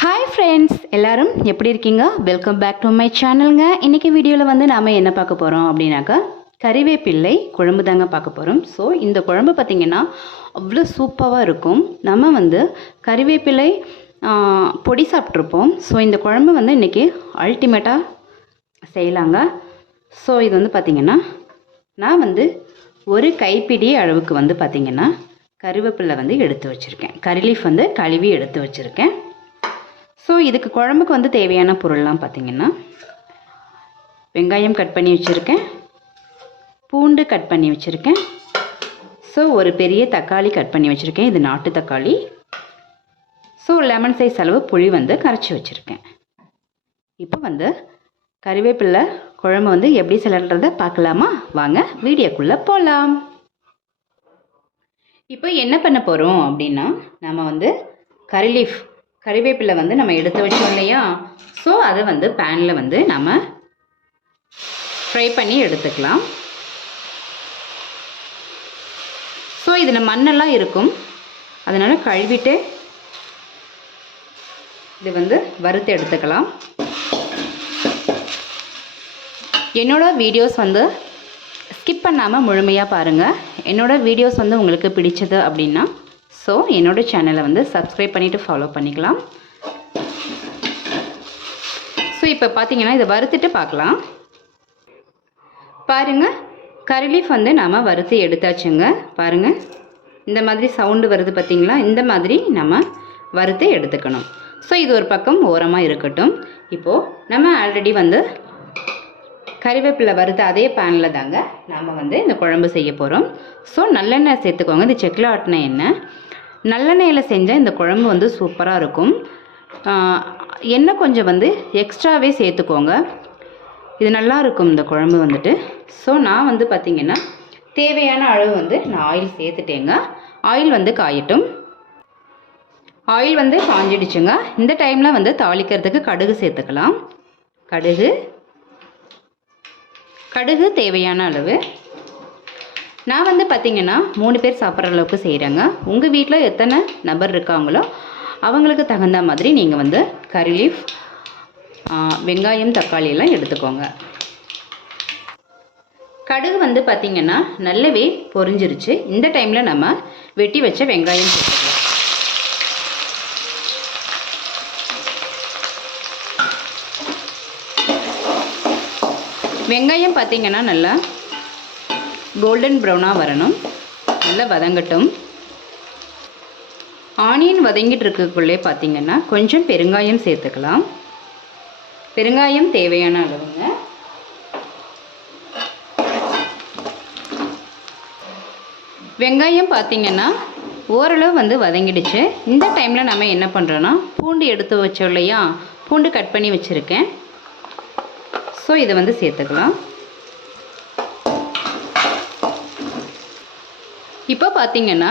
Hi friends, எல்லாரும் எப்படி இருக்கீங்க? வெல்கம் பேக் டு மை சேனலுங்க. இன்றைக்கி வீடியோவில் வந்து நாம் என்ன பார்க்க போகிறோம் அப்படின்னாக்கா கறிவேப்பிள்ளை குழம்பு தாங்க பார்க்க போகிறோம். ஸோ இந்த குழம்பு பார்த்திங்கன்னா அவ்வளோ சூப்பராக இருக்கும். நம்ம வந்து கறிவேப்பிள்ளை பொடி சாப்பிட்ருப்போம். ஸோ இந்த குழம்பு வந்து இன்றைக்கி அல்டிமேட்டாக செய்யலாங்க. ஸோ இது வந்து பார்த்திங்கன்னா நான் வந்து ஒரு கைப்பிடி அளவுக்கு வந்து பார்த்திங்கன்னா கறிவேப்பிள்ளை வந்து எடுத்து வச்சுருக்கேன். கறி லீஃப் வந்து கழுவி எடுத்து வச்சுருக்கேன். ஸோ இதுக்கு குழம்புக்கு வந்து தேவையான பொருள்லாம் பார்த்திங்கன்னா வெங்காயம் கட் பண்ணி வச்சுருக்கேன், பூண்டு கட் பண்ணி வச்சுருக்கேன், ஸோ ஒரு பெரிய தக்காளி கட் பண்ணி வச்சுருக்கேன். இது நாட்டு தக்காளி. ஸோ லெமன் சைஸ் அளவு புளி வந்து கரைச்சி வச்சுருக்கேன். இப்போ வந்து கறிவேப்பிலை குழம்பு வந்து எப்படி செய்யறதை பார்க்கலாமா? வாங்க வீடியோக்குள்ளே போகலாம். இப்போ என்ன பண்ண போகிறோம் அப்படின்னா, நம்ம வந்து கறிவேப்பிலை வந்து நம்ம எடுத்து வச்சோம் இல்லையா? ஸோ அதை வந்து பேனில் வந்து நம்ம ஃப்ரை பண்ணி எடுத்துக்கலாம். ஸோ இதில் மண்ணெல்லாம் இருக்கும், அதனால் கழுவிட்டு இது வந்து வறுத்து எடுத்துக்கலாம். என்னோடய வீடியோஸ் வந்து ஸ்கிப் பண்ணாமல் முழுமையாக பாருங்கள். என்னோடய வீடியோஸ் வந்து உங்களுக்கு பிடிச்சது அப்படின்னா ஸோ என்னோடய சேனலை வந்து சப்ஸ்கிரைப் பண்ணிவிட்டு ஃபாலோ பண்ணிக்கலாம். ஸோ இப்போ பார்த்தீங்கன்னா இதை வறுத்துட்டு பார்க்கலாம். பாருங்கள், கறி லீஃப் வந்து நாம் வறுத்து எடுத்தாச்சுங்க. பாருங்கள், இந்த மாதிரி சவுண்டு வருது பார்த்தீங்களா? இந்த மாதிரி நம்ம வறுத்து எடுத்துக்கணும். ஸோ இது ஒரு பக்கம் ஓரமாக இருக்கட்டும். இப்போது நம்ம ஆல்ரெடி வந்து கறிவேப்பிலை வறுத்து அதே பேனில் தாங்க நாம் வந்து இந்த குழம்பு செய்ய போகிறோம். ஸோ நல்லெண்ணெய் சேர்த்துக்கோங்க. இது செக்கில் ஆட்டின எண்ணெய். நல்லெண்ணெயில் செஞ்சால் இந்த குழம்பு வந்து சூப்பராக இருக்கும். எண்ணெய் கொஞ்சம் வந்து எக்ஸ்ட்ராவே சேர்த்துக்கோங்க, இது நல்லா இருக்கும் இந்த குழம்பு வந்துட்டு. ஸோ நான் வந்து பார்த்திங்கன்னா தேவையான அளவு வந்து நான் ஆயில் சேர்த்துட்டேங்க. ஆயில் வந்து காயட்டும். ஆயில் வந்து காஞ்சிடுச்சுங்க. இந்த டைமில் வந்து தாளிக்கிறதுக்கு கடுகு சேர்த்துக்கலாம். கடுகு தேவையான அளவு. நான் வந்து பார்த்திங்கன்னா 3 பேர் சாப்பிட்ற அளவுக்கு செய்கிறேங்க. உங்கள் வீட்டில் எத்தனை நபர் இருக்காங்களோ அவங்களுக்கு தகுந்த மாதிரி நீங்கள் வந்து கறி லீஃப், வெங்காயம், தக்காளி எல்லாம் எடுத்துக்கோங்க. கடுகு வந்து பார்த்திங்கன்னா நல்லாவே பொரிஞ்சிருச்சு. இந்த டைமில் நம்ம வெட்டி வச்ச வெங்காயம் சேர்த்துக்கலாம். வெங்காயம் பார்த்திங்கன்னா நல்லா கோல்டன் ப்ரௌனாக வரணும், நல்லா வதங்கட்டும். ஆனியன் வதங்கிட்டு இருக்கக்குள்ளே பார்த்திங்கன்னா கொஞ்சம் பெருங்காயம் சேர்த்துக்கலாம். பெருங்காயம் தேவையான அளவுங்க. வெங்காயம் பார்த்திங்கன்னா ஓரளவு வந்து வதங்கிடுச்சு. இந்த டைமில் நம்ம என்ன பண்ணுறோன்னா பூண்டு எடுத்து வச்சோம் இல்லையா? பூண்டு கட் பண்ணி வச்சுருக்கேன். ஸோ இதை வந்து சேர்த்துக்கலாம். இப்போ பார்த்திங்கன்னா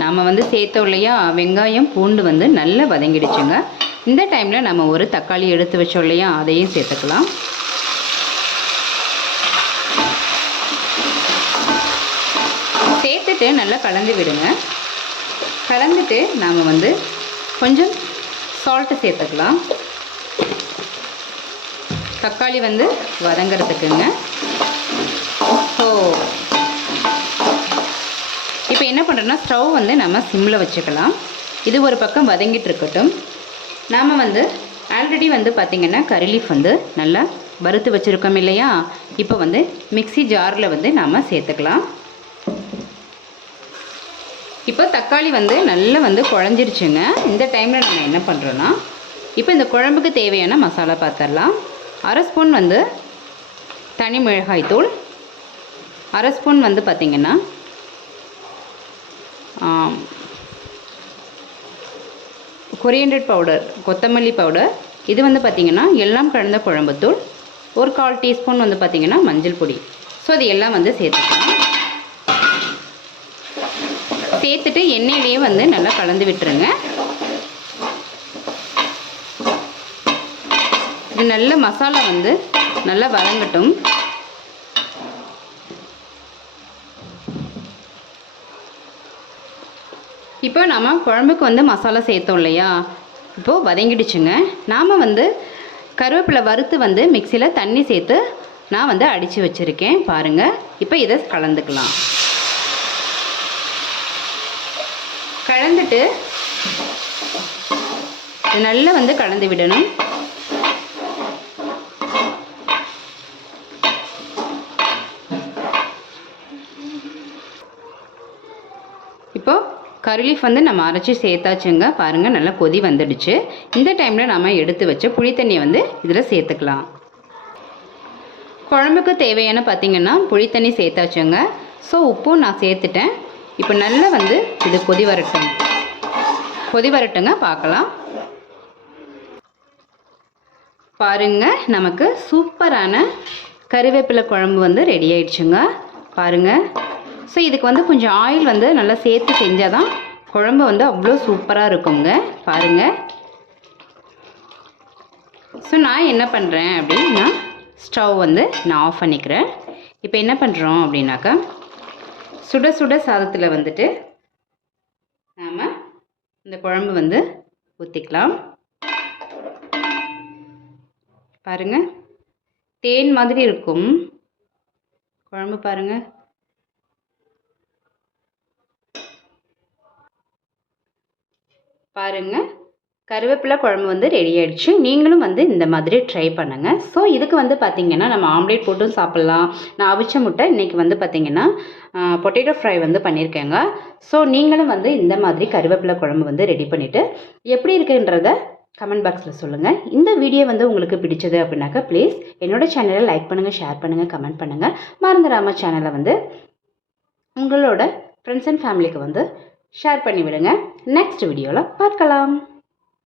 நாம் வந்து சேர்த்தோம் இல்லையா? வெங்காயம் பூண்டு வந்து நல்லா வதங்கிடுச்சுங்க. இந்த டைமில் நம்ம ஒரு தக்காளி எடுத்து வச்சோம் இல்லையா? அதையும் சேர்த்துக்கலாம். சேர்த்துட்டு நல்லா கலந்து விடுங்க. கலந்துட்டு நாம் வந்து கொஞ்சம் சால்ட்டு சேர்த்துக்கலாம். தக்காளி வந்து வதங்கிறதுக்குங்க. இப்போ என்ன பண்ணுறோன்னா ஸ்டவ் வந்து நம்ம சிம்மில் வச்சுக்கலாம். இது ஒரு பக்கம் வதங்கிட்டு இருக்கட்டும். நாம் வந்து ஆல்ரெடி வந்து பார்த்திங்கன்னா கறி லீஃப் வந்து நல்லா வறுத்து வச்சுருக்கோம் இல்லையா? இப்போ வந்து மிக்ஸி ஜாரில் வந்து நாம் சேர்த்துக்கலாம். இப்போ தக்காளி வந்து நல்லா வந்து குழஞ்சிருச்சுங்க. இந்த டைமில் நம்ம என்ன பண்ணுறோன்னா இப்போ இந்த குழம்புக்கு தேவையான மசாலா பார்த்துடலாம். 1/2 ஸ்பூன் வந்து தனி மிளகாய் தூள், 1/2 ஸ்பூன் வந்து பார்த்திங்கன்னா கொரியண்டர் பவுடர், கொத்தமல்லி பவுடர். இது வந்து பார்த்திங்கன்னா எல்லாம் கலந்த குழம்புத்தூள். ஒரு 1/4 டீஸ்பூன் வந்து பார்த்திங்கன்னா மஞ்சள் பொடி. ஸோ இது எல்லாம் வந்து சேர்த்துக்கலாம். சேர்த்துட்டு எண்ணெயிலேயே வந்து நல்லா கலந்து விட்டுருங்க. இது நல்ல மசாலா வந்து நல்லா வதங்கட்டும். இப்போ நம்ம குழம்புக்கு வந்து மசாலா சேர்த்தோம் இல்லையா? இப்போது வதங்கிடுச்சுங்க. நாம் வந்து கருவேப்பிலை வறுத்து வந்து மிக்சியில் தண்ணி சேர்த்து நான் வந்து அடித்து வச்சுருக்கேன் பாருங்கள். இப்போ இதை கலந்துக்கலாம். கலந்துட்டு நல்லா வந்து கலந்து விடணும். இப்போது கறி லீஃப் வந்து நம்ம அரைச்சி சேர்த்தாச்சுங்க. பாருங்கள் நல்லா கொதி வந்துடுச்சு. இந்த டைமில் நம்ம எடுத்து வச்ச புளி தண்ணியை வந்து இதில் சேர்த்துக்கலாம். குழம்புக்கு தேவையான பார்த்திங்கன்னா புளி தண்ணி சேர்த்தாச்சுங்க. ஸோ உப்பும் நான் சேர்த்துட்டேன். இப்போ நல்லா வந்து இது கொதி வரட்டுங்க பார்க்கலாம். பாருங்கள் நமக்கு சூப்பரான கறிவேப்பிலை குழம்பு வந்து ரெடி ஆயிடுச்சுங்க பாருங்கள். ஸோ இதுக்கு வந்து கொஞ்சம் ஆயில் வந்து நல்லா சேர்த்து செஞ்சால் தான் குழம்பு வந்து அவ்வளோ சூப்பராக இருக்குங்க பாருங்கள். ஸோ நான் என்ன பண்ணுறேன் அப்படின்னா ஸ்டவ் வந்து நான் ஆஃப் பண்ணிக்கிறேன். இப்போ என்ன பண்ணுறோம் அப்படின்னாக்கா சுட சுட சாதத்தில் வந்துட்டு நாம் இந்த குழம்பு வந்து ஊற்றிக்கலாம். பாருங்கள் தேன் மாதிரி இருக்கும் குழம்பு பாருங்கள். பாருங்கள் கருவேப்பிலை குழம்பு வந்து ரெடி ஆகிடுச்சு. நீங்களும் வந்து இந்த மாதிரி ட்ரை பண்ணுங்கள். ஸோ இதுக்கு வந்து பார்த்திங்கன்னா நம்ம ஆம்லேட் போட்டும் சாப்பிட்லாம். நான் அவிச்ச முட்டை இன்றைக்கி வந்து பார்த்திங்கன்னா பொட்டேட்டோ ஃப்ரை வந்து பண்ணியிருக்கேங்க. ஸோ நீங்களும் வந்து இந்த மாதிரி கருவேப்பிலை குழம்பு வந்து ரெடி பண்ணிவிட்டு எப்படி இருக்குன்றத கமெண்ட் பாக்ஸில் சொல்லுங்கள். இந்த வீடியோ வந்து உங்களுக்கு பிடிச்சது அப்படின்னாக்கா ப்ளீஸ் என்னோடய சேனலை லைக் பண்ணுங்கள், ஷேர் பண்ணுங்கள், கமெண்ட் பண்ணுங்கள். மறந்துடாமல் சேனலை வந்து உங்களோட ஃப்ரெண்ட்ஸ் அண்ட் ஃபேமிலிக்கு வந்து ஷேர் பண்ணி விடுங்க. நெக்ஸ்ட் வீடியோவில் பார்க்கலாம்.